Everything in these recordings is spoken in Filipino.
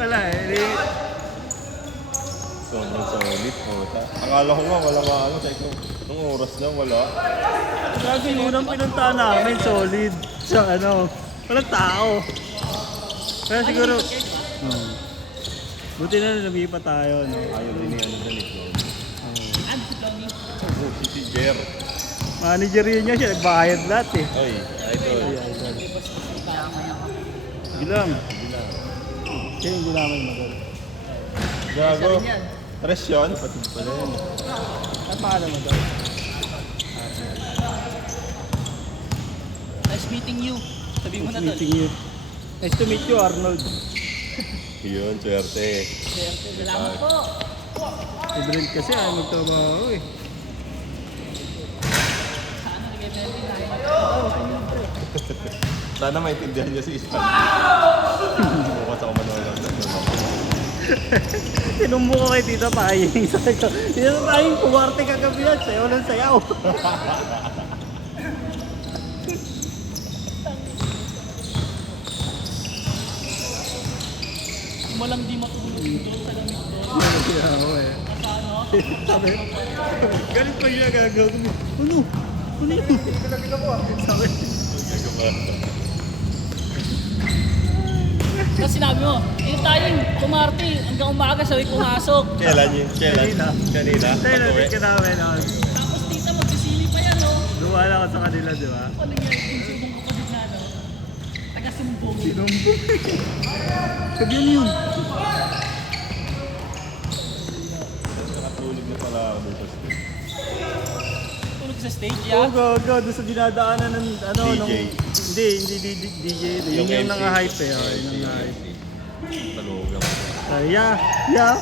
Wala eh. Sobrang solid po. Akala ko nga wala maano. Sabi ko, nung oras na wala. Grabe, yung unang pinuntahan namin, solid. Sa ano, walang tao. Kaya siguro, buti na lumipat tayo. No? Ayaw din yan. Si Jer. Manager yun niya, siya nagbayad lahat eh. Oy, idol. Bilang. Siya yung ginamay mo doon. Gago. Tres yun? Patid pala yun. Ay, paano mo doon? Nice meeting you. Sabi mo na Meeting you. Nice to meet you, Arnold. Yun, swerte. Salamat po. Si Brent kasi ay magtrabaho eh. Sana nag-eventing tayo. Sana maintindihan niya si Ispan. Bukas ako manonood ng Tinumbo ko kay Tita Paying. Sabi ko, Tita Paying, puwarte kagabi yan. Sayaw ng sayaw. Malang di matulog doon sa lamig doon. Sayaw eh. Sabi, galit pa siya gagawin. Ano? Ano yun? Sabi, Tapos sinabi mo, tayo kumarte hanggang umaga sabi pumasok. Kailan yun? Kailan? Kanina? tayo natin ka namin. Tapos tita magsisili pa yan no. Duwala ako sa kanila, di ba? Ano yan, yung sumbong kapatid na no. Taga-sumbong. Sinumbo. Sabi yun. Nakatulog na pala ako dito sa stage. Tulog sa stage Oo, yan. gago. Doon sa dinadaanan ng ano, DJ. nung... Hindi DJ. Yun yung nang-hype eh. Oh, yung nang-hype. Talog ako.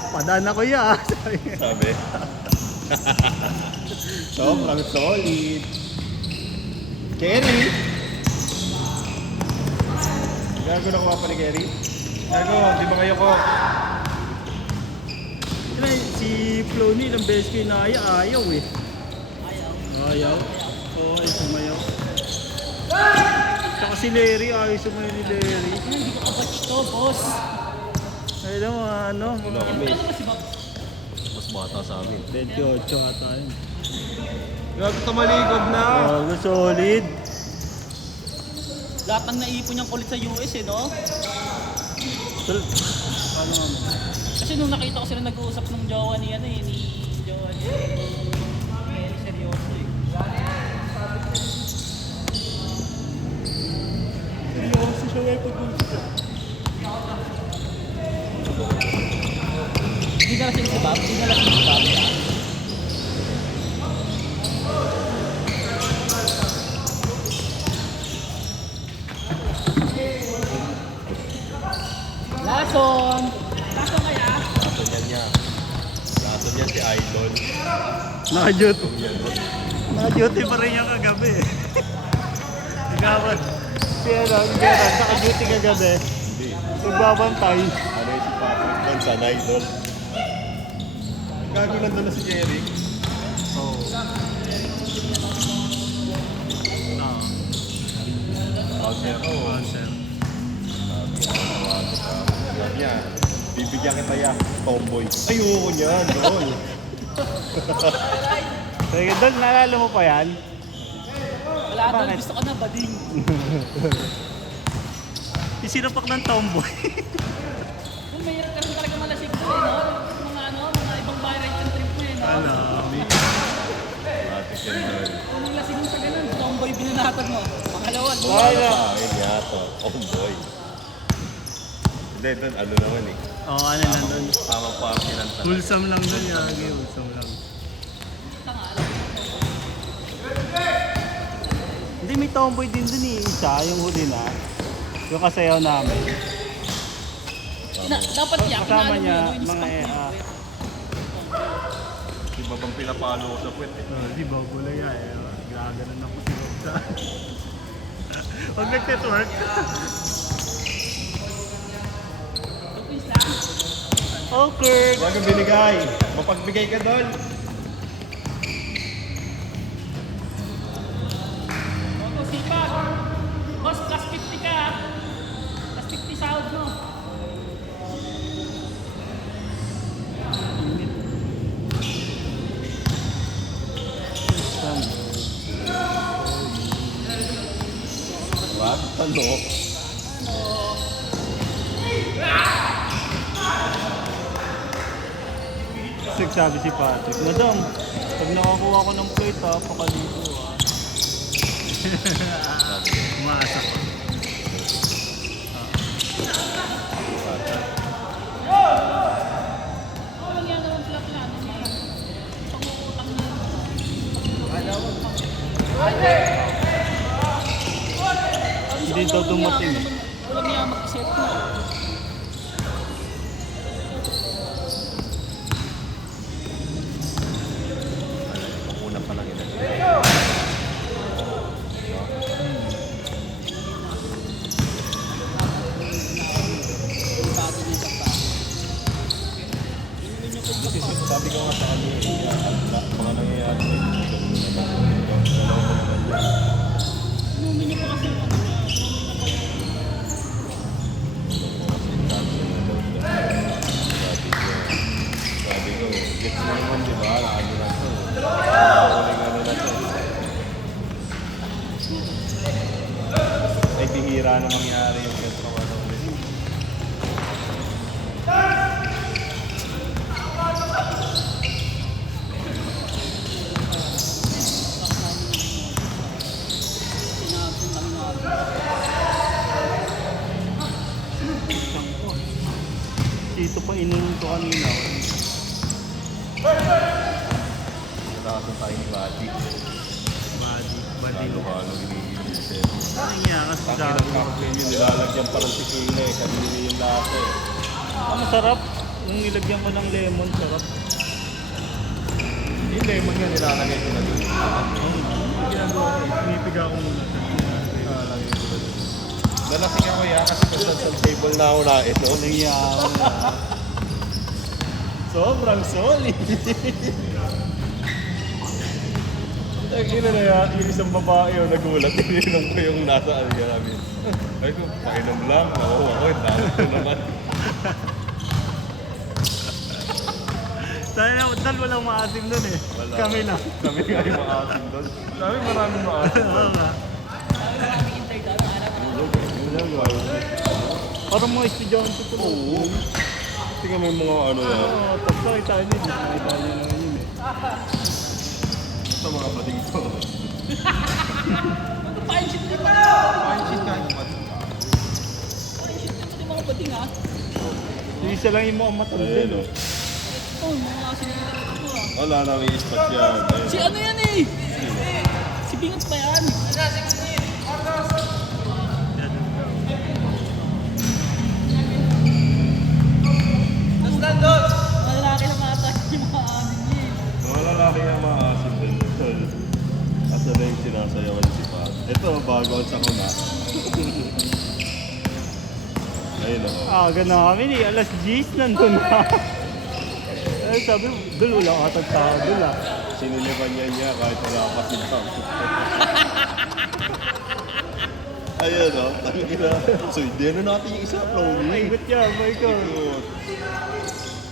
Padaan ako Sabi niya. Sabi. Sobrang solid. Kerry! Gago na kuha pa ni Kerry. Gago, di ba kayo ko? Si Flony, ilang beses ko inaya, ayaw eh. Ayaw? Oo, ay sumayaw. Tsaka si Larry, ayaw sumayaw ni Larry. Hindi ko kabatch to, boss. Ay lang mga ano, mga kami. Ano ba si Bob? Mas bata sa amin. 28 ata yun. Gago tumaligod na! Gago, solid. Lahat ng naipon niyang kulit sa US eh, no? Ano naman? Kasi nung nakita ko sila nag-uusap ng jowa ni ano eh, ni jowa niya. Seryoso eh. Seryoso siya eh pag-uusap. Hindi na lasing si Bob? Hindi na lasing si Bob ya? Lason! Lason kaya? Lason yan niya. Lason yan si Idol. Naka-duty. Naka-duty pa rin yung kagabi eh. Nagawad. Si Gerard, naka-duty kagabi. Hindi. Magbabantay. Ano yung si Patrick doon sa Idol? Gago nandun na si Jerry. Oo. Sabi niya, bibigyan kita ya, tomboy. Ayoko niyan, doon. Sige, Dol, naalala mo pa yan? Wala doon, Bakit? gusto ko na bading. Yung sinapak ng tomboy. Kung mayroon ka rin talaga malasig doon eh, no? Mga ibang bahay right and trip mo eh, no? Ano? Matik yan doon. Kung nang lasing mo sa ganun, tomboy binanatan mo. Pangalawa, Ay, na. Ayun nga to, tomboy. Hindi, doon ano naman eh. Oo, ano nandun. Tamang party lang talaga. Wholesome lang dun, Yagi. Wholesome lang. Hindi, may tomboy din dun eh. Isa, yung huli na. Yung kasayaw namin. dapat yan, Kasama kinalo mo niya, yun, inis mga pang EA. Iba bang pinapalo ko sa puwet eh. Di ba, bulay ay. Gaganan ako si Rob sa... Huwag nag-network. Oh, Kirk! Huwag kang binigay. Mapagbigay ka doon. Oto, sipag. Boss, plus 50 ka. Plus 50 sahod mo. Ano? Nagsabi si Patrick, Madam, pag nakakuha ko ng plate ha, pakaligo ha. Umaasa ko. Walang yan naman sila plano niya. Pag-uutang niya. Hindi daw dumating eh. Walang niya mag-isip ko. Una pa lang yun. Bago niya sa pa. Kasi sabi ko nga sa kanya, mga nangyayari sa inyo. Dalawa ko naman yan. Inumin niya pa kasi yung ano niya. Sabi ko, gets mo naman, di ba? Ano na to? Huling ano na to? Ay, bihira na mangyari yung ganito ng ano ulit. Sinabing kami nga. Dito pa inumin ko kanina. Nakasang tayo ni Buddy. Badi. Halo-halo iniinom siya. Ano niya kasi Taki sabi ng ko. cocktail yun, nilalagyan pa ng tequila eh. Kanina yung lasa eh. Masarap. Yung nilagyan ko ng lemon, sarap. Yung lemon nga nilalagay ko na dun. Ginagawa ko, pinipiga ko muna. Nilalagay ko na dun. Nalasing ako ya kasi kung sa table na ako na ito. Nangyayawang na. Sobrang solid. Tagina na yan, yung isang babae yung nagulat. Ininom ko yung nasa ano yan namin. Ay ko, painom lang. Oo, ako, dami ko naman. Dahil walang maasim nun eh. Wala. Kami na. Kami nga yung maasim doon. Sabi maraming maasim Oo doon. nga. Maraming intay doon. Parang mga estudyante to. Oo. Tingnan mo yung mga ano yan. Oo, tapos nakita niyo. Nakita niyo na yun eh. Sa mga bading to. Magpa-pileship din pa. Pansit ka yung bading. Pileship din pa din mga bading ha. Yung isa lang yung mga matanda. Ayan o. Oh, mga kasi nila ito ha. Wala na may ispat yan. Ayun. Si ano yan eh? Si Bingot pa yan. Mga lalaki na mata yung mga amin niya eh. Mga lalaki yung maasim din. Tol. Asa na yung sinasayawan si Pat. Ito, bago ang sako na. Ayun o. Ganun kami ni alas 10 nandun na. Eh, sabi, dul wala katag tao dul ah. Sinilipan niya kahit wala pa sila. Ayun o. Tangina. So, hindi na natin yung isa, Chloe. Maikot yan, maikot. Ikot.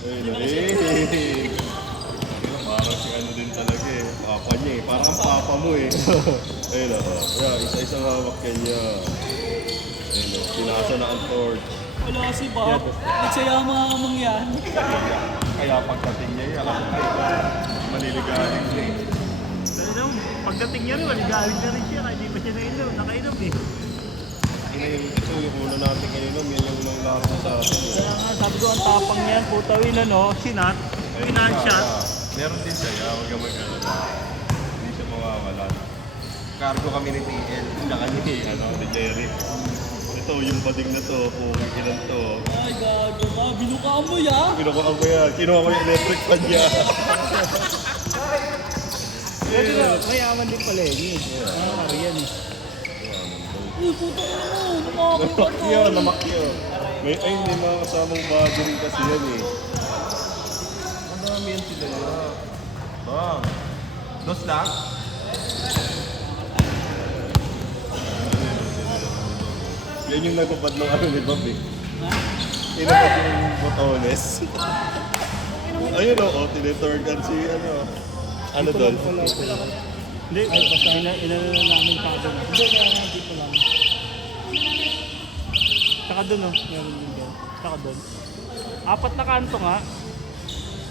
Ayun o. Eh. Parang si ano din talaga eh. Papa niya eh. Parang ang papa mo eh. Ayun o. Yeah, isa-isang hawak kanya. Ayun o. Pinasa na ang torch. Wala kasi ba? Nagsaya mga amang yan. Kaya pagdating niya yung alam ko eh. Maliligaling siya eh. Ano, pagdating niya rin, galing na rin siya. Hindi pa siya nainom, nakainom eh. Ito yung una natin kanina. Yan yung unang laro sa atin. Kaya nga, sabi ko ang tapang niyan, putawin ano, sinat, pinansyat. Meron din siya, huwag kang mag-alala. Hindi siya mawawala. Cargo kami ni TL, tsaka ni, ni Jerry. Ito, yung bading na to, kung ilan to. Ay, gago ka. Binuka mo ya. Kinuha ko yan, kinuha ko yung electric fan niya. Pwede na, mayaman din pala eh. Marian eh. Uy, puta ka naman. Nakakaliwa to. Namakyo, namakyo. May mga kasamang bago rin kasi yan eh. Madami yan sila yan. Bang. Dos lang? Yan yung nagpapad ng ano ni Bob eh. Ha? Tinapad yung botones. Ayun o, tinitorgan si ano. Ano doon? Hindi, basta inano na namin pa doon. Hindi, kaya nga dito lang. Tsaka doon oh. Meron din doon. Tsaka doon. 4 na kanto nga.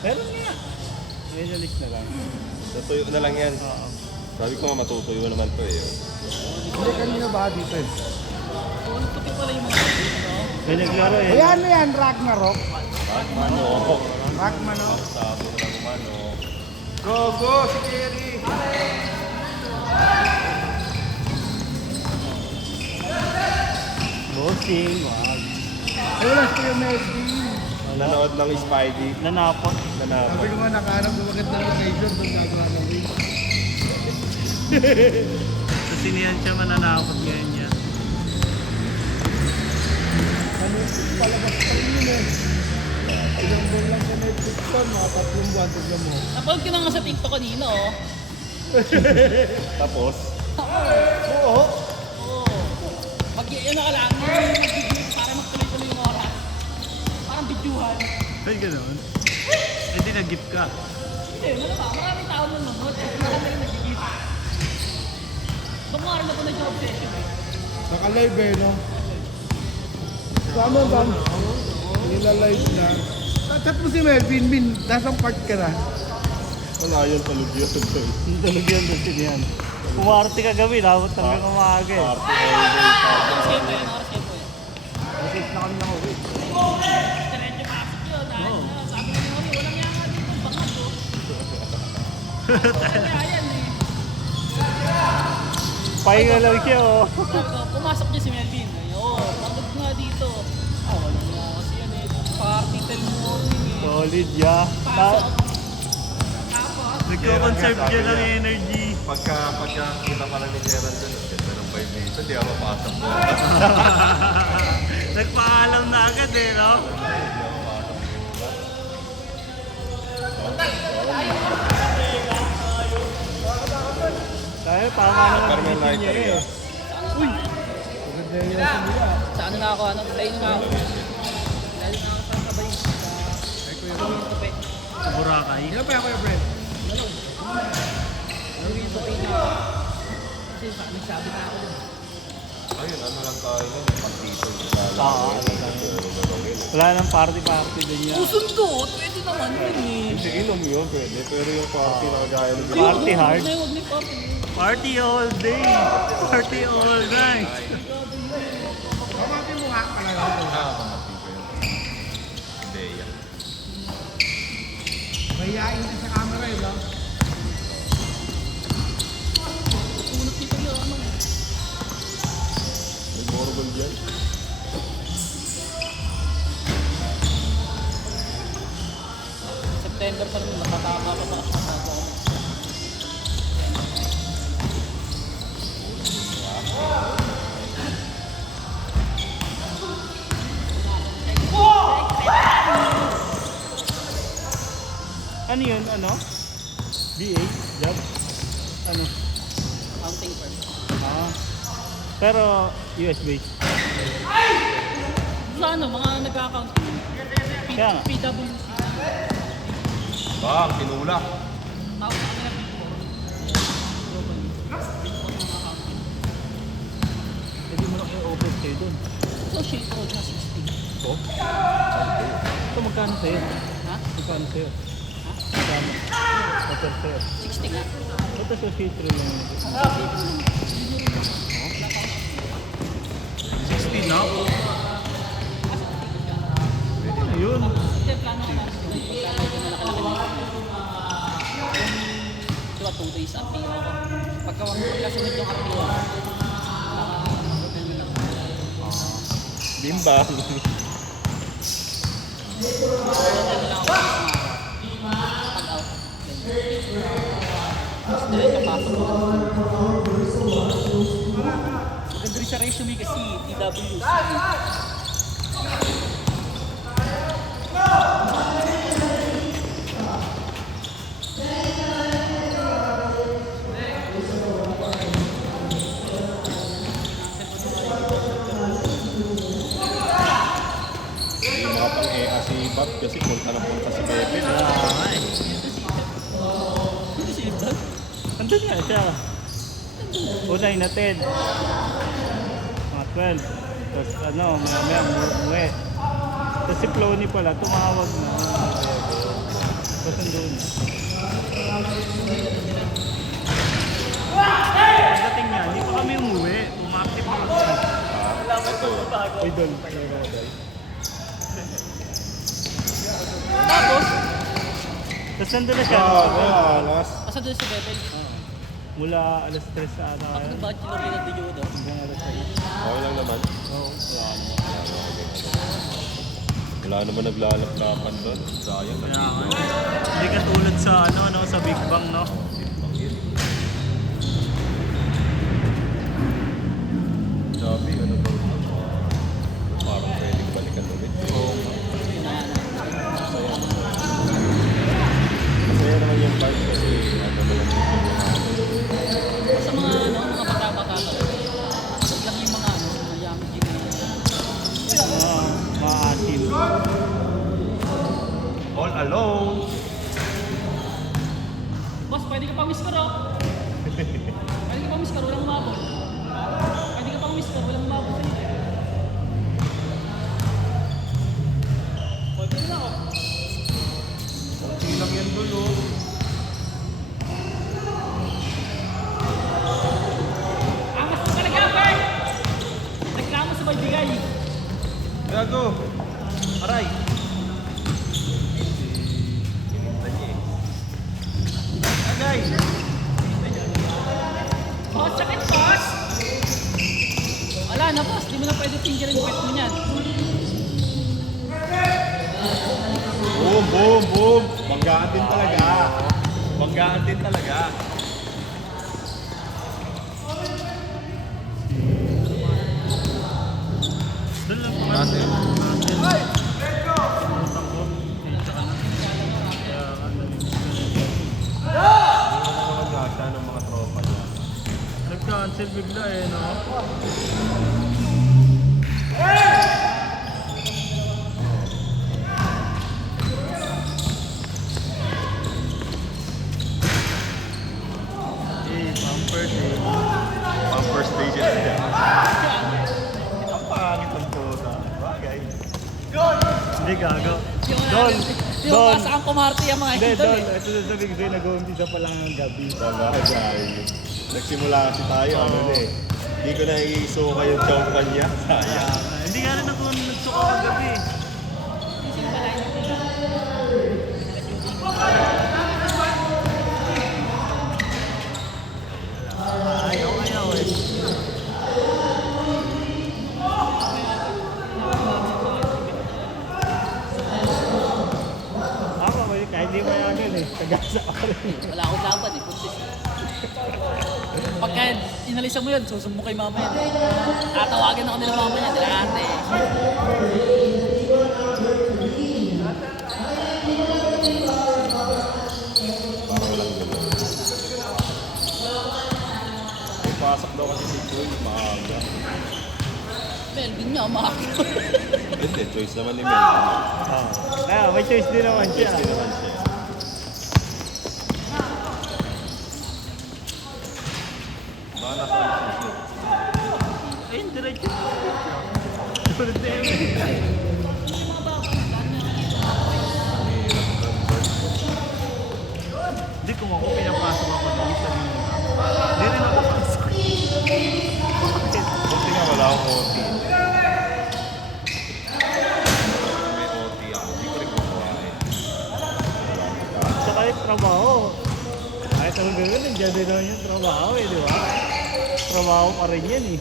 Meron nga. May nalis na lang. Natuyo na lang yan. Oo. Sabi ko nga matutuyo naman to eh. Hindi, kanina ba dito eh? So, ang puti pala yung mga no? May naglaro eh. Ayan na yan, Ragnarok. Manok. Ragnarok. Sabi ko lang manok. Go, go, si Kerry. Bossing. Wag. Ay, wala si Melvin. Nanood ng Spidey. Nanapot. Nanapot. Sabi ko nga, nakahanap ng maganda location doon gagawa ng wing. Sa sinihan siya mananapot ngayon niya. Ano, palabas pa rin yun eh. Ilang buwan lang sa Netflix ko, mga 3 buwan, tignan mo. Napag ko na nga sa TikTok kanina, oh. Tapos, Oo. Yan na ka lang, mag-video para magtuloy-tuloy yung oras. Parang videohan. Ay, gano'n. Hindi nag-gift ka. Hindi, wala pa. Maraming tao nanonood. Maganda yung nag-gift. Baka rin ako na job session eh. Naka-live eh, no? Tama ba? Nila-live na. Chat mo si Melvin, nasang part ka na. wala yun palugyan doon. Hindi talaga yan doon sinihan. Umarte ka gabi, dapat talaga umaga eh. Party all day. Oras kayo po yan, oras kayo po yan. Message na kami ng uwi. Diretso pasok yun. Dahil na, sabi ni Nori, walang yanga dito. Bangag oh. Kaya yan eh. Pahinga lang siya oh. Sabi ko, pumasok niya si Melvin. Ay, oo, pagod nga dito. Walang nga kasi yan eh. Party 10 morning eh. Solid ya. Pasok. Tapos, Nagko-conserve siya ng energy. Pagka kita pala ni Gerald doon, ganda ng vibe dito, hindi ako pasok mo. Nagpaalam na agad eh, no? Tayo, tama na Carmen ng meeting niya Lighter eh. yan. Maganda yun sa nila. sa ano na ako, tayo na ako. Dahil na ako sa sabay sa tupi. Sa Boracay. Ilan pa ako yung friend? Yung tupi na ako. Kasi nagsabi na ako dun. Ayun, ano lang tayo nun, pag-dito. Oo. Wala nang party-party din yan. Sundo, pwede naman yun eh. Sige, inom yun, pwede. Pero yung party na kagaya ng Party hard. Huwag na yung party. Party all day. Party all night. Pamati mo nga pala ako. pamati ko yun. Ideya. Mahihain ka sa camera yun, no? Tunot nito yun, ano. May borbol dyan. September pa rin, nakatama pa sa kasama. Ano yun? Ano? BA? Job? Ano? Counting firm. Ah. Pero US based. Sa ano, mga nagka-account. Kaya nga. PWC. Bang, tinulak. Tawag sa kanila before. Globally. Pwede mo na kayo over kayo dun. So, shade road na 60. Oh? Ito magkano sa'yo? Ha? Magkano sa'yo? Ha? Magkano? Motor sa'yo? 60 nga. Ito sa shade roll lang. 60 na? Ano yun? Kasi plano ko na. Pagka medyo malaki-laki na. Diba, 2 days ang pila ko. Pagkasunod yung RPO, hotel mo lang. Bimbang. Hotel mo lang ako. Pag-out. Tapos diretso pasok ko. Maganda rin sa resume kasi TWC. Hindi makapang-EA si Bob kasi punta na punta si Bebe. Ay. Ano si Ibran? Nandun nga siya. Una inatid. Mga 12. Tapos maya umuwi. Tapos si Floney pala, tumawag na. Kasundo na. Pagdating niya, hindi pa kami umuwi. Umakit pa kami. Idol. Tapos nandun na siya. Alas. Asa doon si Bebel? Mula alas 3 sa ata. Ako nag-bachelor din ng judo. Hanggang alas 6. Okay lang naman. Oo. Wala naman naglalap-lapan doon. Sayang. Kaya nga. Hindi katulad sa sa Big Bang, no? Sabi, ano ba? Parang pwedeng balikan ulit. Masaya naman yung part kasi ano naman yung Sa mga bata-bata talaga. Huwag lang yung mga yaman din Maasim. all alone. Boss, pwede ka pang miskar oh. Pwede ka pang miskar, walang umabot. Pwede ka pang miskar, walang umabot sa'yo. Pwede na oh. Kunti lang yan dulo. Angas mo talaga, Bert! Reklamo sa bigay. Gago! Aray! Agay! Boss, sakit boss! Wala na boss, di mo na pwede tingnan yung pet mo niyan. Boom, boom, boom! Banggaan din talaga. Banggaan din talaga. Doon lang naman. Kasi, Ay! Takbo. Tsaka na. Kaya naman gasa ng mga tropa niya. nag-cancel bigla no? Bumper day. Bumper station niya. Ang pangit ang toda. Bagay. Hindi gago. Don! Don! Don! Basta kang kumarte yung mga Hindi, idol Don. eh. Ito sasabihin ko nag-uumpisa pa lang ng gabi. Bagay. Nagsimula kasi tayo, ano na eh. Hindi ko na iisuka yung chowpan niya. Sayang. Hindi nga rin ako nagsuka kagabi. Ayaw eh. Ako, kahit di mayagan eh. Tagasa ka rin. Wala akong laban eh, kuntis. Pagka inalisan mo yun, susumbo kay mama yan. Tatawagin ako nila mama yan, nila ate eh. May pasok daw kasi si Choi, maaga. Melvin niya, umakakit. Hindi, choice naman ni Mel. May choice din naman siya. Choice din naman siya. Baka nasa susunod. Ayun, diretso. Tulad na yun. Hindi, kung ako pinapasok ako na isa rin yun. Hindi rin ako pasok. Buti nga wala akong OT. May OT ako. Hindi ko rin kukuhain. Tsaka yung trabaho. Kahit ako gano'n, nandiyan din naman yung trabaho eh, di ba? Trabaho pa rin yan eh.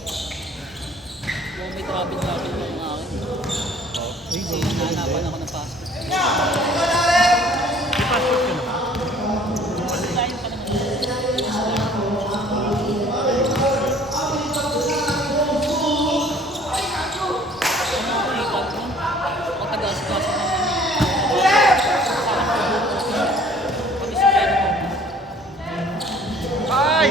Kung may travel-travel mo mga akin. Kasi nahanapan ako ng passport. May passport ka na ba? Layo pa naman. Pagkagawas-gawas na Ay!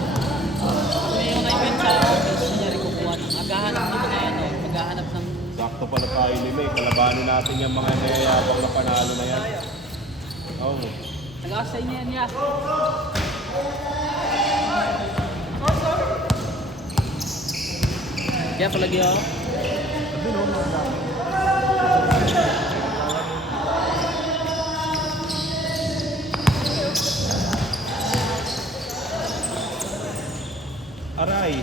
Mayroon na event sa office, kunyari kukuha ng maghahanap ng mga maghahanap ng Sakto pala tayo lima eh. Kalabanin natin yung mga nayayabang na panalo na yan. Oo. nag-assign niya niya. Kaya palagi ako. Aray.